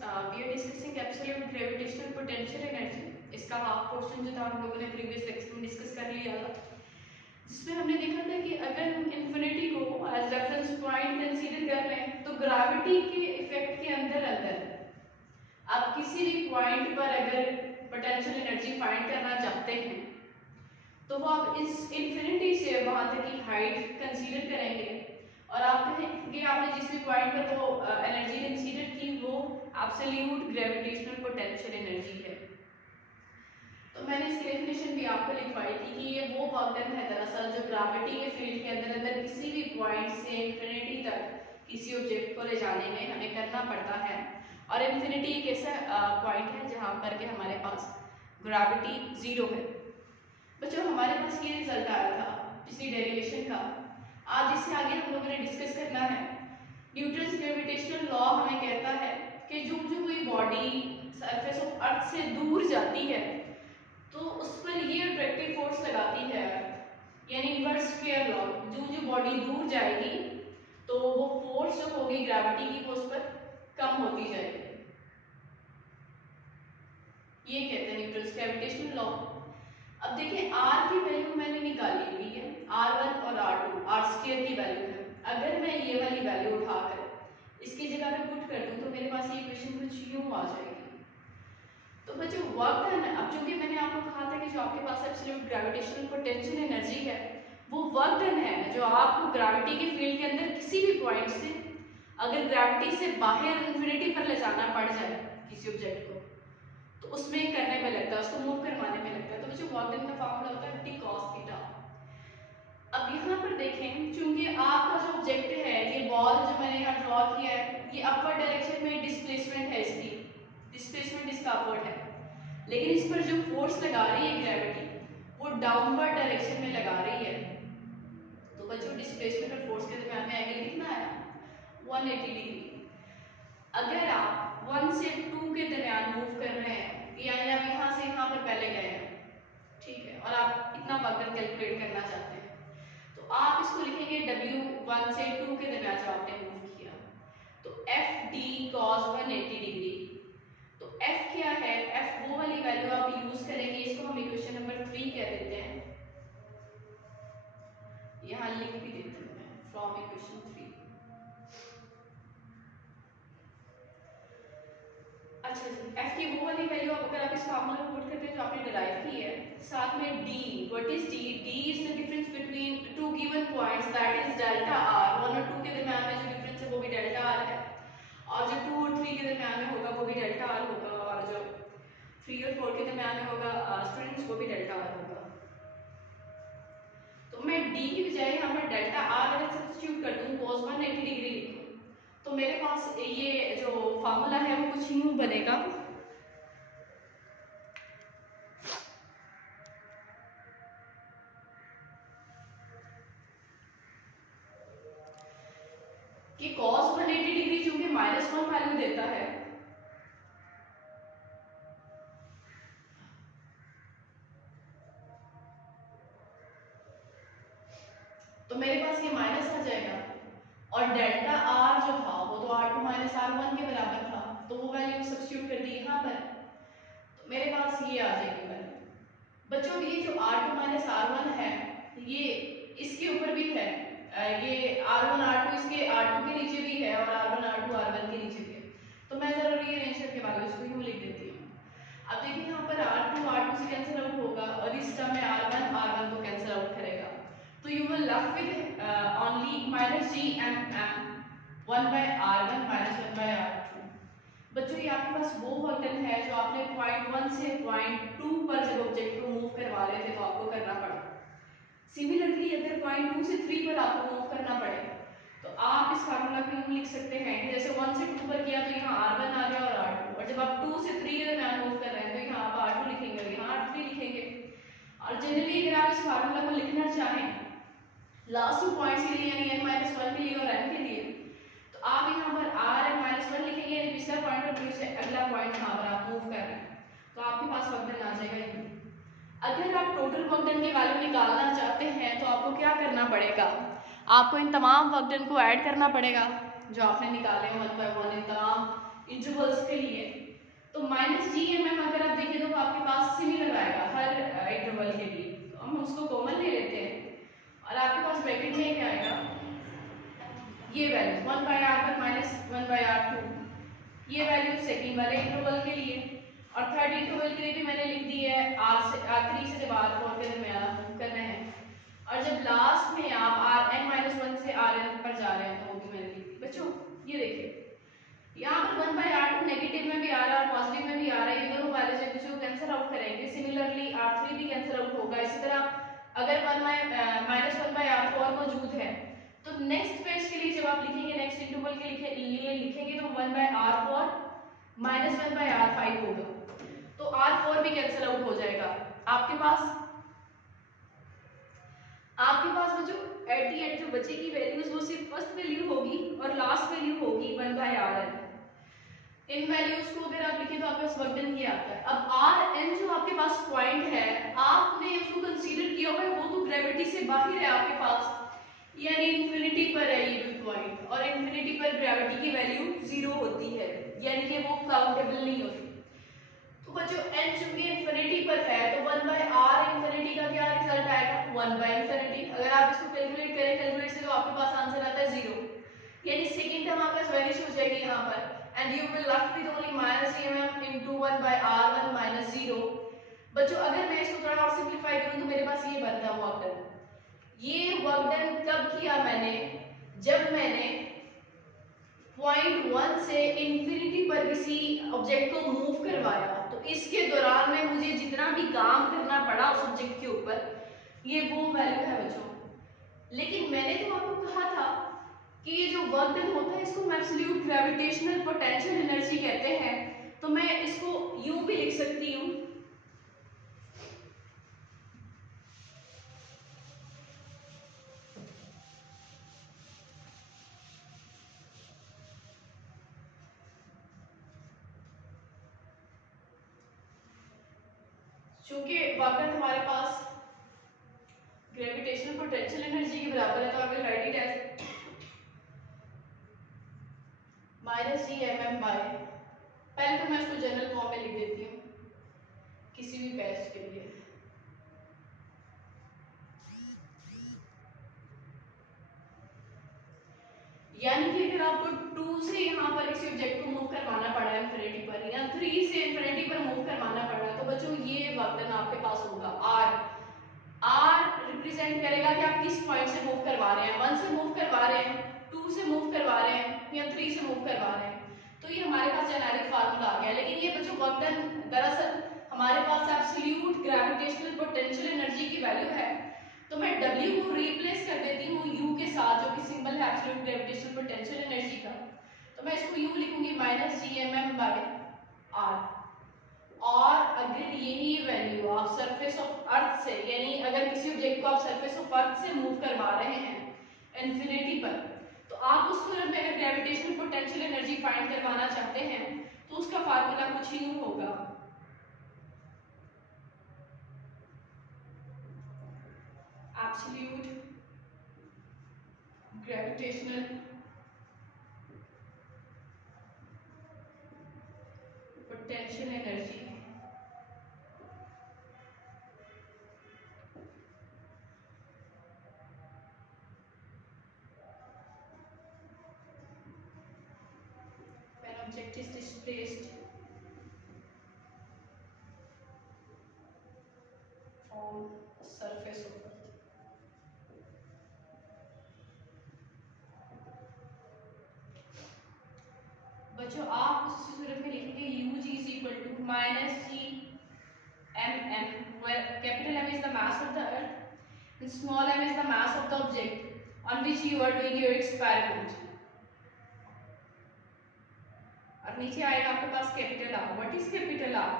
we are discussing absolute gravitational potential energy. इसका half portion जो था हम लोगों ने प्रीवियस लेक्चर में डिस्कस कर लिया था, जिसमें हमने देखा था कि अगर हम इन्फिनिटी को एज रेफरेंस पॉइंट कंसीडर कर लें तो ग्रेविटी के इफेक्ट के अंदर अंदर आप किसी भी पॉइंट पर अगर पोटेंशियल एनर्जी फाइंड करना चाहते हैं तो वो आप इस इन्फिनिटी से वहाँ तक की हाइट कंसीडर करेंगे और आप कहेंगे आपने जिस भी पॉइंट पर वो एनर्जी कंसीडर की वो एब्सोल्यूट ग्रेविटेशनल पोटेंशियल एनर्जी है। तो मैंने इसकी डेफिनेशन भी आपको लिखवाई थी कि ये वो वर्क डन है दरअसल जो ग्रेविटी के फील्ड के अंदर अंदर किसी भी पॉइंट से इन्फिनिटी तक किसी ऑब्जेक्ट को ले जाने में हमें करना पड़ता है। और इन्फिनिटी एक ऐसा पॉइंट है जहाँ पर के हमारे पास ग्रेविटी जीरो है। बच्चों हमारे पास ये रिजल्ट आया था पिछली डेरिवेशन का, आज इससे आगे हम लोगों ने डिस्कस करना है। न्यूटन्स ग्रेविटेशनल लॉ हमें कहता है कि जो कोई बॉडी सरफेस ऑफ अर्थ से दूर जाती है तो उस पर ये अट्रैक्टिव फोर्स लगाती है, यानी इनवर्स स्क्वायर लॉ। जो बॉडी दूर जाएगी तो वो फोर्स जो होगी ग्रेविटी की वो उस पर कम होती जाएगी। ये कहते हैं न्यूटन्स ग्रेविटेशनल लॉ। अब देखिए आर की वैल्यू मैंने निकाली हुई है, R1 और R2 आर स्क्वायर की वैल्यू है। अगर मैं ये वाली वैल्यू उठाकर इसकी जगह पे पुट कर दूं तो मेरे पास ये इक्वेशन कुछ यूं आ जाएगी। तो बच्चों वर्क डन है, अब चूंकि मैंने आपको कहा था कि जो आपके पास एब्सोल्यूट ग्रेविटेशनल पोटेंशियल एनर्जी है वो वर्क डन है जो आपको ग्रेविटी के फील्ड के अंदर किसी भी पॉइंट से अगर ग्रेविटी से बाहर इन्फिनिटी पर ले जाना पड़ जाए किसी ऑब्जेक्ट को तो उसमें करने में लगता है, उसको मूव करवाने में लगता है। तो जो वर्क डन का फॉर्मूला होता है टी कॉस थीटा। अब यहाँ पर देखें चूंकि आपका जो ऑब्जेक्ट है ये बॉल जो मैंने यहाँ ड्रॉ किया है ये अपवर्ड डायरेक्शन में डिस्प्लेसमेंट है, इसकी डिस्प्लेसमेंट इसका अपवर्ड है, लेकिन इस पर जो फोर्स लगा रही है ग्रेविटी वो डाउनवर्ड डायरेक्शन में लगा रही है। तो बच्चों डिस्प्लेसमेंट और फोर्स के दरमियान में एंगल कितना आया 180 डिग्री। अगर आप 1 से 2 के दरमियान मूव कर रहे हैं यानी आप यहाँ से यहाँ पर पहले गए हैं, ठीक है, और आप इतना वर्क कैलकुलेट करना चाहते हैं तो आप इसको लिखेंगे W 1 से 2 के दरमियान जो आपने मूव किया तो एफ डी कॉस 180 डिग्री। तो F क्या है, F वो वाली वैल्यू आप यूज करेंगे, इसको हम इक्वेशन नंबर 3 कह देते हैं, यहाँ लिख भी देते हैं फ्रॉम इक्वेशन 3। अच्छा जी, F की वो वाली वैल्यू अगर आप इस फार्मूला में पुट करते हैं जो आपने डिराइव की है, साथ में D, what is D? D is the difference between two given points that is delta R। 1 और 2 के दरमियान में जो डिफरेंस है वो भी डेल्टा R है और जो 2 और 3 के दरमियान में होगा वो भी डेल्टा R होगा और जो 3 और 4 के दरमियान में होगा स्टूडेंट्स वो भी डेल्टा R होगा। तो मैं D की बजाय यहाँ पर डेल्टा R अगर सब्स्टिट्यूट कर दूं cos 180 डिग्री लिखूं तो मेरे पास ये जो फार्मूला है वो कुछ यूं बनेगा कि cos 180 डिग्री चूंकि -1 वैल्यू देता है तो मेरे पास ये माइनस आ जाएगा और डेल्टा R जो था वो तो R2 माइनस R1 के बराबर था तो वो वैल्यू सब्स्टिट्यूट कर दी यहाँ पर तो मेरे पास ये आ जाएगी वैल्यू। बच्चों ये जो R2 माइनस R1 है ये इसके ऊपर भी है, ये R1 R2 इसके R2 के नीचे भी है और R1 R2 R1 के नीचे भी है। तो मैं जरा रीअरेंज करके वाले उसको यूं लिख देती हूँ। अब देखिए यहाँ पर R2 R2 से कैंसिल आउट होगा और इस टर्म में R1 R1 को कैंसिल आउट करेगा तो you will left with only minus G M M 1 by R1 minus 1 by R2। बच्चों ये आपके पास वो वर्क डन है जो आपने पॉइंट 1 से पॉइंट 2 पर जब ऑब्जेक्ट को मूव करवा रहे थे तो आपको करना पड़ा। सिमिलरली अगर पॉइंट 2 से 3 पर आपको मूव करना पड़े तो आप इस फार्मूला को यूं लिख सकते हैं कि जैसे 1 से 2 पर किया तो यहाँ R1 आ गया और R2 और जब आप 2 से 3 के दरमियान मूव कर रहे हैं तो यहाँ आप R2 लिखेंगे और यहाँ R3 लिखेंगे। और जनरली अगर आप इस फार्मूला को लिखना चाहें लास्ट 2 पॉइंट्स के लिए यानी n-1 के लिए और n के लिए तो आप यहाँ पर Rn-1 लिखेंगे यानी पिछला पॉइंट और फिर से अगला पॉइंट यहाँ पर आप मूव कर रहे हैं तो आपके पास वर्क डन आ जाएगा। अगर आप टोटल वर्क डन की वैल्यू निकालना चाहते हैं तो आपको क्या करना पड़ेगा, आपको इन तमाम वर्क डन को ऐड करना पड़ेगा जो आपने निकाले 1 बाय 1 इन तमाम इंटरवल्स के लिए, तो -gmm अगर आप देखें तो आपके पास सिमिलर आएगा हर इंटरवल के लिए। तो हम उसको कॉमन ले लेते हैं और आपके पास ब्रैकेट में क्या आएगा, ये वैल्यू 1/r1 - 1/r2, ये वैल्यू सेकंड वाले इंटरवल के लिए, और थर्ड इंटरवल के लिए भी मैंने लिख दी है r3 से जब r4 के दरमियान मूव करना है, और जब लास्ट में आप rn-1 से rn पर जा रहे हैं तो वो भी मैंने लिख दी। बच्चों ये देखिए यहाँ पर 1/r2 नेगेटिव में भी आ रहा है और पॉजिटिव में भी आ रहा है, ये दोनों वैल्यूज एक दूसरे को कैंसिल आउट करेंगे। सिमिलरली r3 भी कैंसिल आउट होगा। इसी तरह अगर -1/r4 मौजूद है तो नेक्स्ट पेज के लिए जब आप लिखेंगे, नेक्स्ट इंटरवल के लिए लिखेंगे तो 1/r4 - 1/r5 होगा, तो r4 भी कैंसिल आउट हो जाएगा। आपके पास बच्चों एट दी एंड जो बचेगी वैल्यूज वो सिर्फ फर्स्ट वैल्यू होगी और लास्ट वैल्यू होगी 1/rn। इन वैल्यूज को अगर आप लिखें तो आपके पास वर्क डन ये आता है। अब rn जो आपके पास पॉइंट है, आपने उसको कंसीडर किया हुआ है, वो तो ग्रेविटी से बाहर है आपके पास, यानी इंफिनिटी पर है ये भी पॉइंट, और इंफिनिटी पर ग्रेविटी की वैल्यू 0 होती है, यानी कि वो काउंटेबल नहीं होती। तो बच्चों n चूंकि इंफिनिटी पर है तो 1/r इंफिनिटी का क्या रिजल्ट आएगा, 1/infinity। अगर आप इसको कैलकुलेट करें कैलकुलेट से तो आपके पास आंसर आता है 0, यानी सेकंड टर्म आपका वैनिश हो जाएगी यहाँ पर, and you will left with only -gmm into 1/r1 - 0। बच्चों अगर मैं इसको थोड़ा और सिंपलीफाई करूं तो मेरे पास ये बनता है वर्क डन। ये वर्क डन कब किया मैंने, जब मैंने पॉइंट 1 से इंफिनिटी पर किसी ऑब्जेक्ट को मूव करवाया, तो इसके दौरान में मुझे जितना भी काम करना पड़ा उस ऑब्जेक्ट के ऊपर, ये वो वैल्यू है बच्चों। लेकिन मैंने तो आपको कहा था कि ये जो वर्क डन होता है इसको हम एब्सोल्यूट ग्रेविटेशनल पोटेंशियल एनर्जी कहते हैं, तो मैं इसको यूं भी लिख सकती हूँ, चूंकि वर्क डन हमारे पास ग्रेविटेशनल पोटेंशियल एनर्जी के बराबर है, तो I will write it as -gmm by, पहले तो मैं इसको जनरल फॉर्म में लिख देती हूँ किसी भी पेस्ट के लिए, यानी कि अगर आपको 2 से यहाँ पर किसी ऑब्जेक्ट को मूव करवाना पड़ा है इंफिनिटी पर, या 3 से इंफिनिटी पर मूव करवाना पड़ा, तो बच्चों ये वर्क डन आपके पास होगा r रिप्रेजेंट करेगा कि आप किस पॉइंट से मूव करवा रहे हैं, 1 से मूव करवा रहे हैं, 2 से मूव करवा रहे हैं या 3 से मूव करवा रहे हैं। तो ये हमारे पास जेनेरिक फार्मूला आ गया। लेकिन ये बच्चों वर्क डन दरअसल हमारे पास एब्सोल्यूट ग्रेविटेशनल पोटेंशियल एनर्जी की वैल्यू है, तो मैं W को रिप्लेस कर देती हूँ U के साथ, जो कि सिंबल है एब्सोल्यूट ग्रेविटेशनल पोटेंशियल एनर्जी का। तो मैं इसको U लिखूंगी -gmm बाय r। और अगर यही वैल्यू आप सरफेस ऑफ अर्थ से, यानी अगर किसी ऑब्जेक्ट को आप सरफेस ऑफ अर्थ से मूव करवा रहे हैं इंफिनिटी पर, तो आप उस सूरत में अगर ग्रेविटेशनल पोटेंशियल एनर्जी फाइंड करवाना चाहते हैं तो उसका फार्मूला कुछ यूं होगा, absolute gravitational potential energy when object is displaced from surface of earth। बच्चों आप उस सूरत में लिखेंगे UG is equal to -gmm, where capital M is the mass of the earth and small m is the mass of the object on which you are doing your experiment। और नीचे आएगा आपके पास capital R। What is capital R?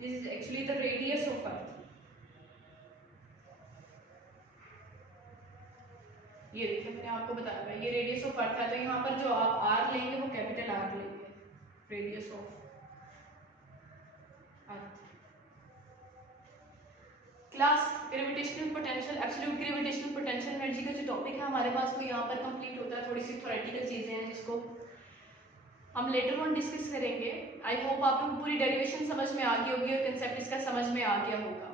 This is actually the radius of Earth. ये देखिए मैंने आपको बताया ये रेडियस ऑफ अर्थ है, तो यहाँ पर जो आप R लेंगे वो कैपिटल R लेंगे, radius of earth. Class gravitational potential, absolute gravitational potential energy का जो टॉपिक है हमारे पास वो यहाँ पर कंप्लीट होता है। थोड़ी सी थ्योरेटिकल चीजें हैं जिसको हम लेटर ऑन डिस्कस करेंगे। आई होप आप लोग पूरी डेरिवेशन समझ में आ गई होगी और कंसेप्ट इसका समझ में आ गया होगा।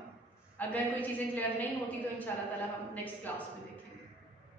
अगर कोई चीज़ें क्लियर नहीं होती तो इंशाल्लाह ताला हम नेक्स्ट क्लास में देखेंगे।